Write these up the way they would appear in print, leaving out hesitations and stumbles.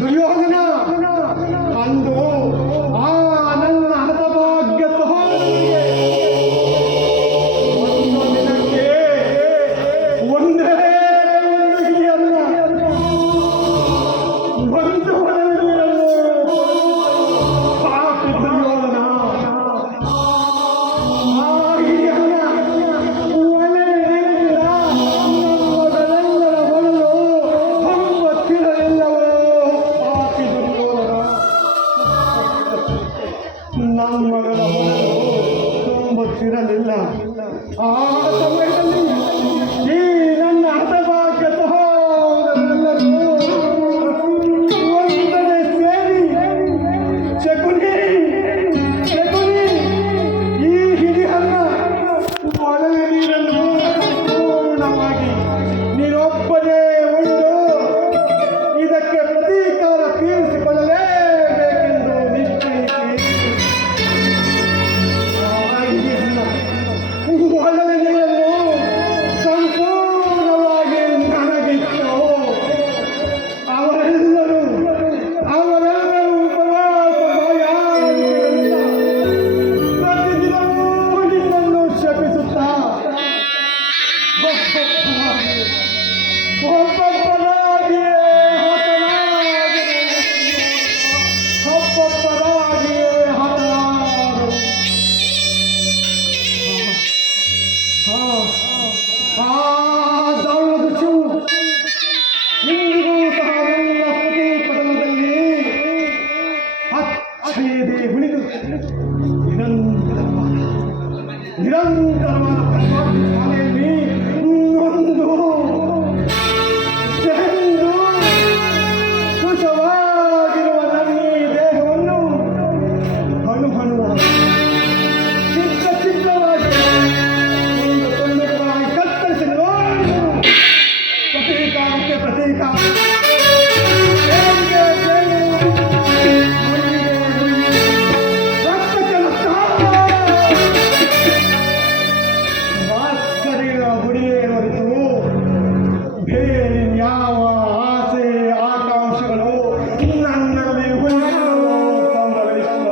ದುರ್ಯೋಧನ ಅಂದು ಆ ನನ್ನ ಹತಭಾಗ್ಯ ಸಹೋದರನಿಗೆ ಒಂದು ದಿನಕ್ಕೆ ಒಂದೇ ಒಂದು ಹಿರಿಯನ್ನ ಒಂದು ಪಾಪಿ ದುರ್ಯೋಧನ ಆ ಹಿರಿಯನ್ನ ಒಲೆಯಿಂದ ನಮ್ಮಗಳೆಲ್ಲರ ಹೊರಲು ಹೊಂಬತ್ತಿರಲಿಲ್ಲವೋ ಪಾಪಿ ದುರ್ಯೋಧನ ನಮ್ಮಗಳ ಹೊರಲು ತುಂಬುತ್ತಿರಲಿಲ್ಲ. ಆ ಸಮಯದಲ್ಲಿ ಈ ನನ್ನ ಹತಭಾಗ್ಯ ಸಹೋದರರೆಲ್ಲರೂ ಒಂದನೆ ಸೇರಿ ಶಕುನಿ ಶಕುನಿ ಈ ಹಿರಿಯನ್ನ ಒಳಗೆ ನೀರನ್ನು ಪೂರ್ಣವಾಗಿ ನೀನೊಬ್ಬನೇ ಉಂಡು ಇದಕ್ಕೆ ಪ್ರತೀಕಾರ ತೀರಿಸಿಕೊಳ್ಳಲೇಬೇಕೆಂದು ನಿಶ್ಚಯಿಸಿ ಒಳಗೆ ನೀರನ್ನು ಸಂಪೂರ್ಣವಾಗಿ ನನಗಿತ್ತು. ಅವರೆಲ್ಲರೂ ಉಪವಾಸ ಬಾಯಾರಿಕೆಯಿಂದ ಪ್ರತಿದಿನವೂ ನಿನ್ನನ್ನು ಶಪಿಸುತ್ತಾ ಒಬ್ಬೊಬ್ಬರಾಗಿಯೇ ಹತರಾದರು. ಆ ದೌರ್ದೃಶ್ಯವು ಇಂದಿಗೂ ಸಹ ನನ್ನ ಸ್ಮೃತಿ ಪಟಲದಲ್ಲಿ ಅಚ್ಚಳಿಯದೆ ಉಳಿದು ನಿರಂತರವಾದ ಪರಮಾತ್ಮ ಶಾಲೆಯಲ್ಲಿ ನೊಂದು ಬೆಂದು ಕುಶವಾಗಿರುವ ನನ್ನ ಈ ದೇಹವನ್ನು ಹಣುಹಣುವಾಗಿ ಚಿತ್ರವಾಗಿ ತುಂಡುಗಳಾಗಿ ಕತ್ತರಿಸಿ ನೋಡು. ಪ್ರತೀಕಾರಕ್ಕೆ ಪ್ರತೀಕಾರ, ಸೇಡಿಗೆ ಸೇಡು, ಮುಳ್ಳಿಗೆ ಮುಳ್ಳು, ರಕ್ತಕ್ಕೆ ರಕ್ತ, ವಾತ್ಸಲ್ಯದ ಗುಡಿಯೇ ಹೊರತು ಬೇರೆ ಯಾವ ಆಸೆ ಆಕಾಂಕ್ಷೆಗಳು ನನ್ನಲ್ಲಿ ಉಳಿದಿಲ್ಲವೋ ಸಂಭವಿಸುವ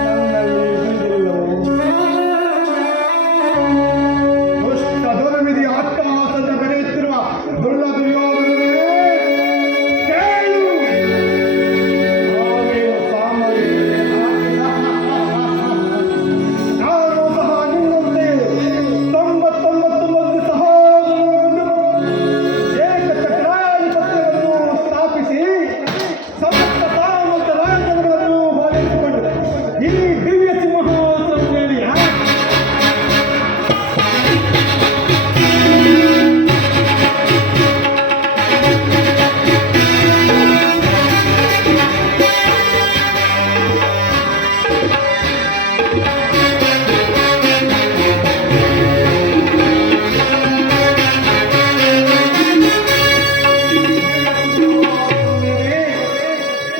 ನನ್ನಲ್ಲಿ ಉಳಿದಿಲ್ಲವೋ. ದುಷ್ಟ ದುರ್ವಿಧಿ ಅಟ್ಟಹಾಸದ ಬೆರೆಯುತ್ತಿರುವ ದುಳ್ಳ ದುರ್ಯೋಧನನೇ ಕೇಳು. ನಾವೇನು ಸಾಮಾನ್ಯ ನಾನು ಸಹ ನಿನ್ನಂತೆ 99 ಮಂದಿ ಸಹೋದರರನ್ನು ಏಕಚಕ್ರಾಧಿಪತ್ಯವನ್ನು ಸ್ಥಾಪಿಸಿ ಸಮಸ್ತ ಸಾಮಂತ ರಾಜ್ಯಗಳನ್ನು ಪಾಲಿಸಿಕೊಂಡು ಈ ದಿವ್ಯ ಸಿಂಹಾಸನದ ಮೇಲೆ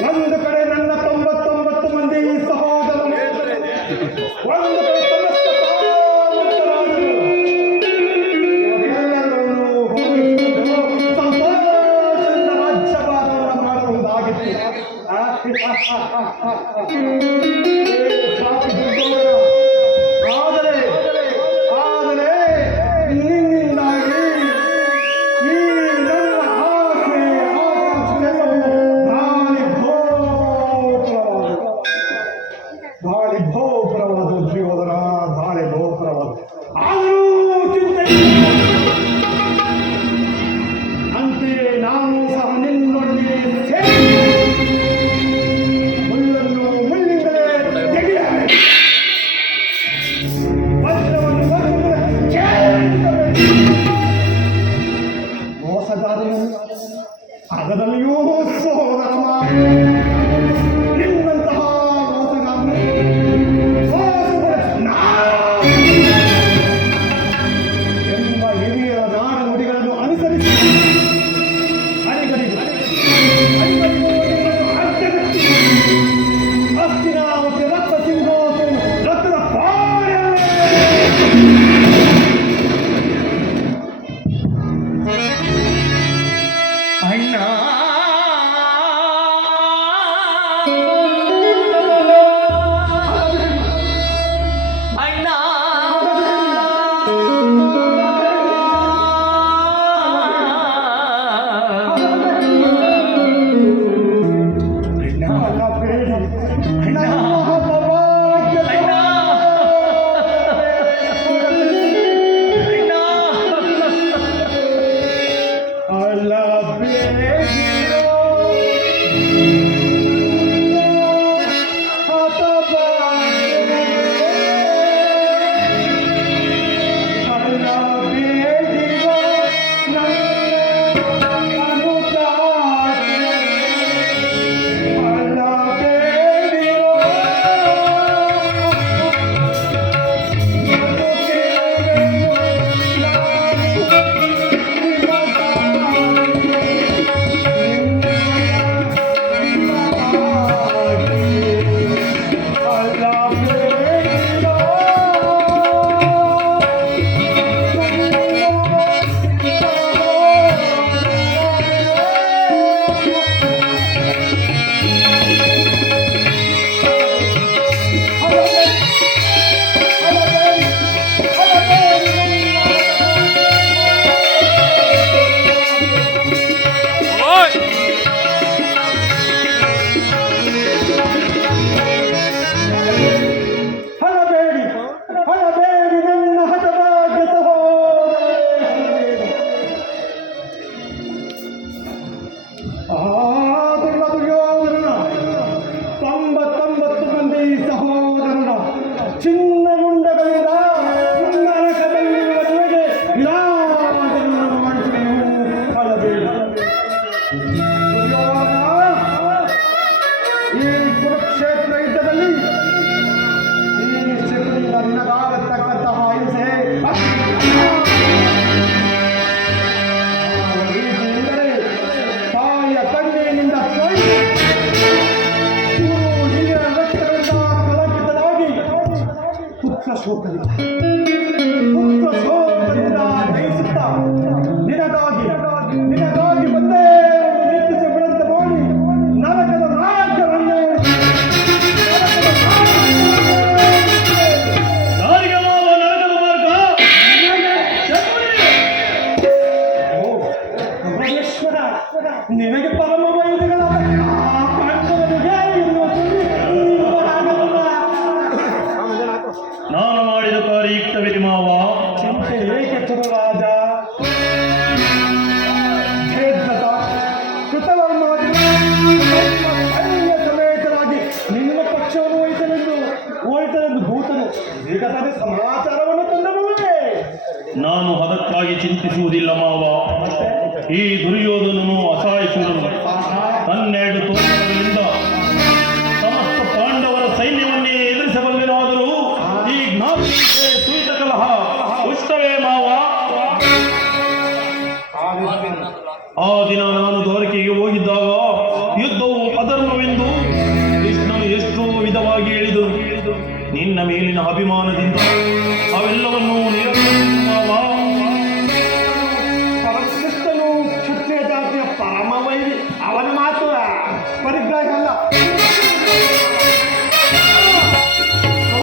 ಒಂದು ಕಡೆ ನನ್ನ 99 ಮಂದಿ ಸಹೋದರರು, ಒಂದು ಕಡೆ ಸಮಸ್ತ ಸಾಮಂತರಾಜರು ಇವರೆಲ್ಲರನ್ನೂ ಹೋಲಿಸಿಕೊಂಡು ಸಂತೋಷದಿಂದ ರಾಜ್ಯಭಾರವನ್ನು ಮಾಡಬಹುದಾಗಿತ್ತು. ಪಾಪಿ ದುರ್ಯೋಧನ, ಆದರೆ ನಿನ್ನಿಂದಾಗಿ ಈ ನನ್ನ ಆಸೆ ಆಕಾಂಕ್ಷೆಲ್ಲವೂ ದಾಳಿ ಬಹುಪರವಾದ ದುರ್ಯೋಧನ, ದಾಳಿ ಬಹುಪರವಾದ. ಆದರೂ ಚಿಂತೆ ಇಲ್ಲ. ಅಂತೆಯೇ ನಾನು ಸಹ ನಿನ್ನೊಂದಿಗೆ ಸೇರಿ ಮುಳ್ಳನ್ನು ಮುಳ್ಳಿಂದಲೇ ತೆಗೆಯಬೇಕು, ವಜ್ರವನ್ನು ವಜ್ರದಿಂದಲೇ ಛೇದಿಸಬೇಕು. ಮೋಸಗಾರನು ಅದರಲ್ಲಿಯೂ ಸೋದರ ಮಾಡು. ನಿನ್ನಂತಹ ಮೋಸಗಾರನು ಎಂಬ ಹಿರಿಯರ ನಾಡ ನುಡಿಗಳನ್ನು ಅನುಸರಿಸಿ ಅಡಿಗಡಿಗೂ ಅರ್ಥಗಟ್ಟಿ ಹಸ್ತಿನಾವತಿ ರಕ್ತ ಸಿಂಹಾಸನ ರಕ್ತದ ಪಾಳೆ ಅಣ್ಣ ಈ ಕುರುಕ್ಷೇತ್ರ ಯುದ್ಧದಲ್ಲಿ ಈ ಶತ್ರುವಿನ ನಿನಗಾಗತಕ್ಕಂತಹ ಹಿಂಸೆ ಎಂದರೆ ತಾಯಿಯ ಕಣ್ಣಿನಿಂದ ಕೊಯ್ದು ಹಿರಿಯ ರಕ್ತದಿಂದ ಕಳಂಕಿತನಾಗಿ ಪುತ್ರ ಶೋಕದಿಂದ ದಯಿಸುತ್ತಾ ನಿನಗಾಗಿ ಬಂದೇ ನಿಂತಿಸಿ ಬಿಡಂತೆ ಮಾಡಿ ನರಕದ ರಾಜ್ಯವನ್ನೇ ಯಾರಿಗೆ ಮಾವ ನರಕದ ಮಾರ್ಗ? ಮಹೇಶ್ವರ ನಿನಗೆ ಪರಮ ವೈದ್ಯಗಳಾದ ಪಾಂಡವನಿಗೆ ಎನ್ನುವ ಸುದ್ದಿ ಆಗಲ್ಲ. ನಾನು ಮಾಡಿದ ಕಾರ್ಯ ಇಷ್ಟವಿದೆ ಮಾವ. ಚಿಂತೆ ಏಕೆ ರಾಜ? ಭೇದದ ಕೃತವನ್ನಾಗಿ ಸೈನ್ಯ ಸಮೇತರಾಗಿ ನಿನ್ನ ಪಕ್ಷವನ್ನು ಹೊರಟಲೆಂದು ದೂತನು ಈಗ ತಾನೇ ಸಮಾಚಾರವನ್ನು ತಂದಬಹುದೇ? ನಾನು ಅದಕ್ಕಾಗಿ ಚಿಂತಿಸುವುದಿಲ್ಲ ಮಾವ. ಈ ದುರ್ಯೋಧನನು ಅಸಹಾಯಶೂರನು. ತನ್ನೆರಡು ತೋಳುಗಳಿಂದ ಸಮಸ್ತ ಪಾಂಡವರ ಸೈನ್ಯವನ್ನೇ ಎದುರಿಸಬಲ್ಲನಾದರೂ ಈ ಜ್ಞಾಪಿ ಸುಯಿತ ಕಲಹ ಉಷ್ಟವೇ ಮಾವ. ಆ ದಿನ ನಾನು ದ್ವಾರಕೆಗೆ ಹೋಗಿದ್ದಾಗ ಯುದ್ಧವು ಅಧರ್ಮವೆಂದು ಕೃಷ್ಣನು ಎಷ್ಟೋ ವಿಧವಾಗಿ ಹೇಳಿದರು. ನಿನ್ನ ಮೇಲಿನ ಅಭಿಮಾನದಿಂದ